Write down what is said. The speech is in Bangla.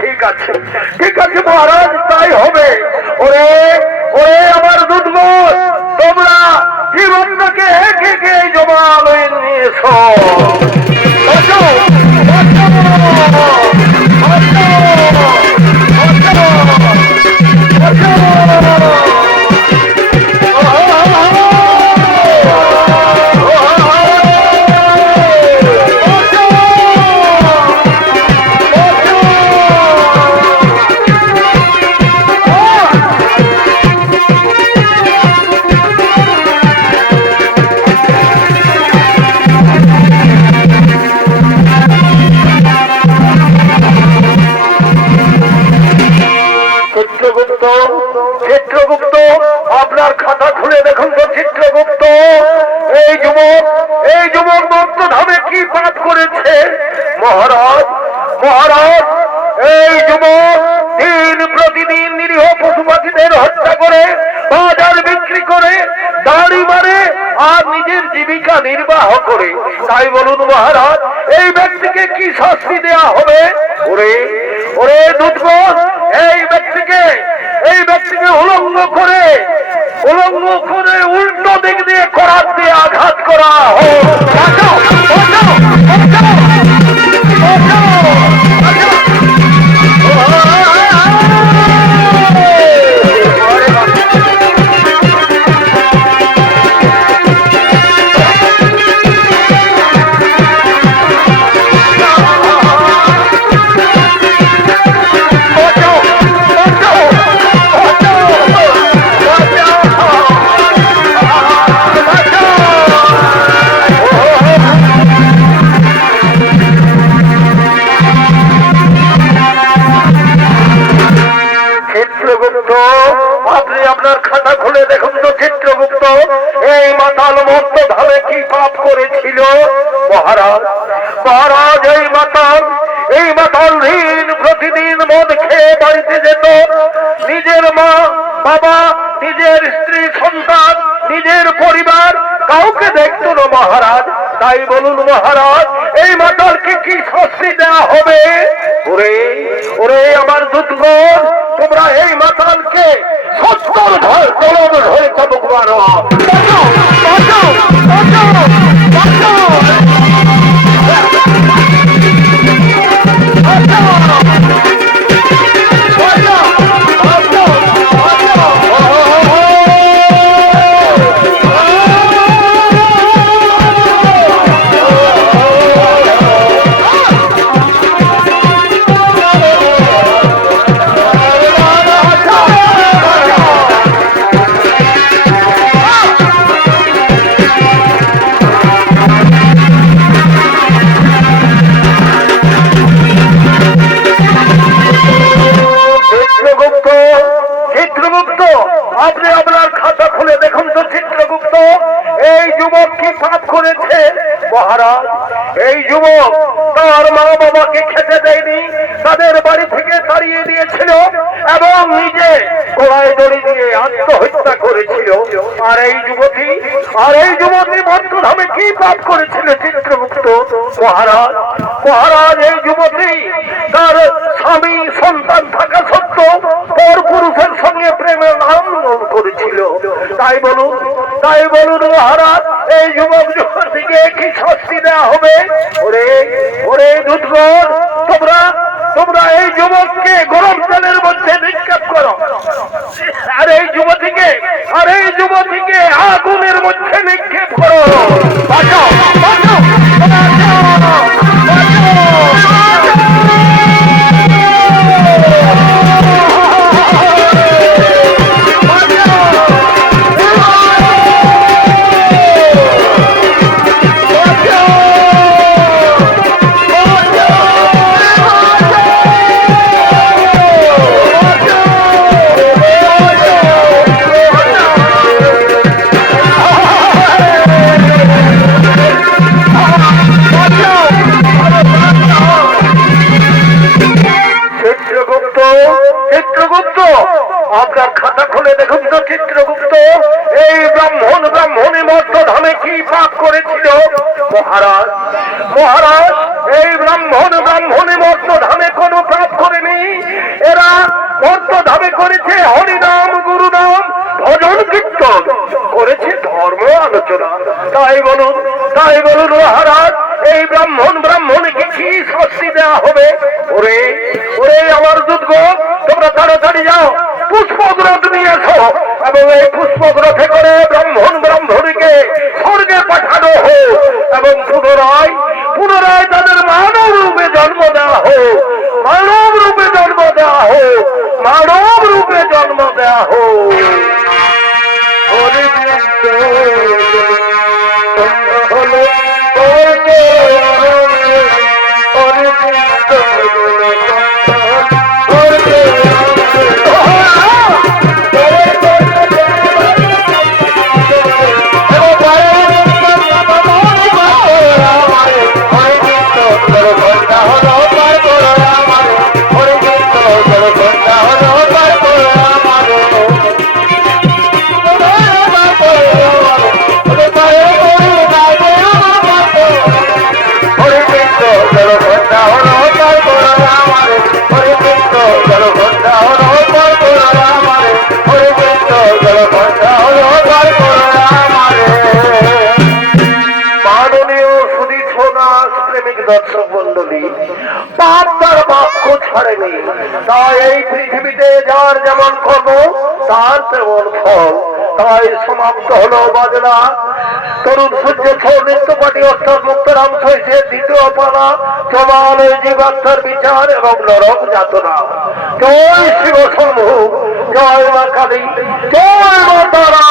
ঠিক আছে। মহারাজ, তাই হবে। ওরে ওরে আমার দুধ তোমরা জীবনটাকে একে একে জমা লয়ে নিয়েছ। চিত্রগুপ্ত আপনার খাতা খুলে দেখুন তো চিত্রগুপ্ত এই যুবক এই যুবক দত্ত ধামে কি পাপ করেছে? মহারাজ মহারাজ, এই যুবক দিন প্রতিদিন নিরীহ পশু পাখিদের হত্যা করে, বাজার বিক্রি করে, দাড়ি মারে আর নিজের জীবিকা নির্বাহ করে। তাই বলুন মহারাজ, এই ব্যক্তিকে কি শাস্তি দেয়া হবে? ওরে ওরে দুধগণ এই ব্যক্তিকে এই ব্যক্তিকে উলঙ্গ করে উলঙ্গ করে উল্টো দিক দিয়ে করার দিয়ে আঘাত করা হোক। খাতা খুলে দেখুন তো চিত্রগুপ্ত এই মাতাল মর্ত ধামে কি পাপ করেছিল? মহারাজ মহারাজ, এই মাতাল এই মাতাল দিন প্রতিদিন মদ খেয়ে বাড়িতে যেত। নিজের মা, বাবা, নিজের স্ত্রী, সন্তান, নিজের পরিবার, কাউকে দেখতো না মহারাজ। তাই বলুন মহারাজ, এই মাতালকে কি কি শাস্তি দেওয়া হবে? ওরে ওরে আমার দুধগণ, তোমরা এই মাতালকে সত্তর ধর কলম মহারাজ, এই যুবক তার মা বাবাকে খেতে দেয়নি, তাদের বাড়ি থেকে তাড়িয়ে দিয়েছিল এবং নিজে গোড়ায় দড়ি দিয়ে আত্মহত্যা করেছিল। আর এই যুবতী, আর এই যুবতী বন্ধুধামে কি পাপ করেছিল চিত্রগুপ্ত? মহারাজ মহারাজ, এই যুবতী তার স্বামী সন্তান থাকা সত্ত্বেও পর পুরুষের সঙ্গে প্রেমের আন্দোলন করেছিল। তাই বলুন তাই বলুন মহারাজ, এই যুবক যুবতীকে কি শাস্তি দেওয়া হবে। ওরে ওরে দুধগণ, তোমরা তোমরা এই যুবককে গরম তেলের মধ্যে নিক্ষেপ করো। আর এই যুবতীকে, আর এই যুবতীকে আগুনের মধ্যে নিক্ষেপ করো। বাঁচাও। আপনার খাতা খুলে দেখুন তো, চিত্রগুপ্ত। এই ব্রাহ্মণ, ব্রাহ্মণী মর্ত ধামে কি পাপ করেছিল? মহারাজ মহারাজ, এই ব্রাহ্মণ, ব্রাহ্মণী মর্ত ধামে কোনো পাপ করেনি। এরা মর্ত ধামে করেছে হরিনাম, গুরুনাম, ভজন, কীর্তন। করেছে ধর্ম, আলোচনা। তাই বলুন তাই বলুন মহারাজ এই ব্রাহ্মণ ব্রাহ্মণকে কি শাস্তি দেওয়া হবে? ওরে ওরে আমার দুর্গ তোমরা তাড়াতাড়ি যাও, পুষ্পগ্রথ নিয়ে এসো। এবং এই পুষ্পগ্রথে করে ব্রাহ্মণ, ব্রাহ্মণীকে স্বর্গে পাঠানো হোক। এবং পুনরায় পুনরায় তাদের মানব রূপে জন্ম দেওয়া হোক। মানব রূপে জন্ম দেওয়া হোক। মানব রূপে জন্ম দেওয়া হোক। করেনি তাই এই পৃথিবীতে যার যেমন কর্ম তার তেমন ফল। তাই সমাপ্ত হলো বাজনা। তরুণ সূর্য ছৌ অর্থাৎ মুক্তরাম হয়েছে দ্বিতীয় পালা চমাল জীবাত্মার বিচার এবং নরক যাতনা। জয় শিব শম্ভু, জয় মা কালী, জয় মা তারা।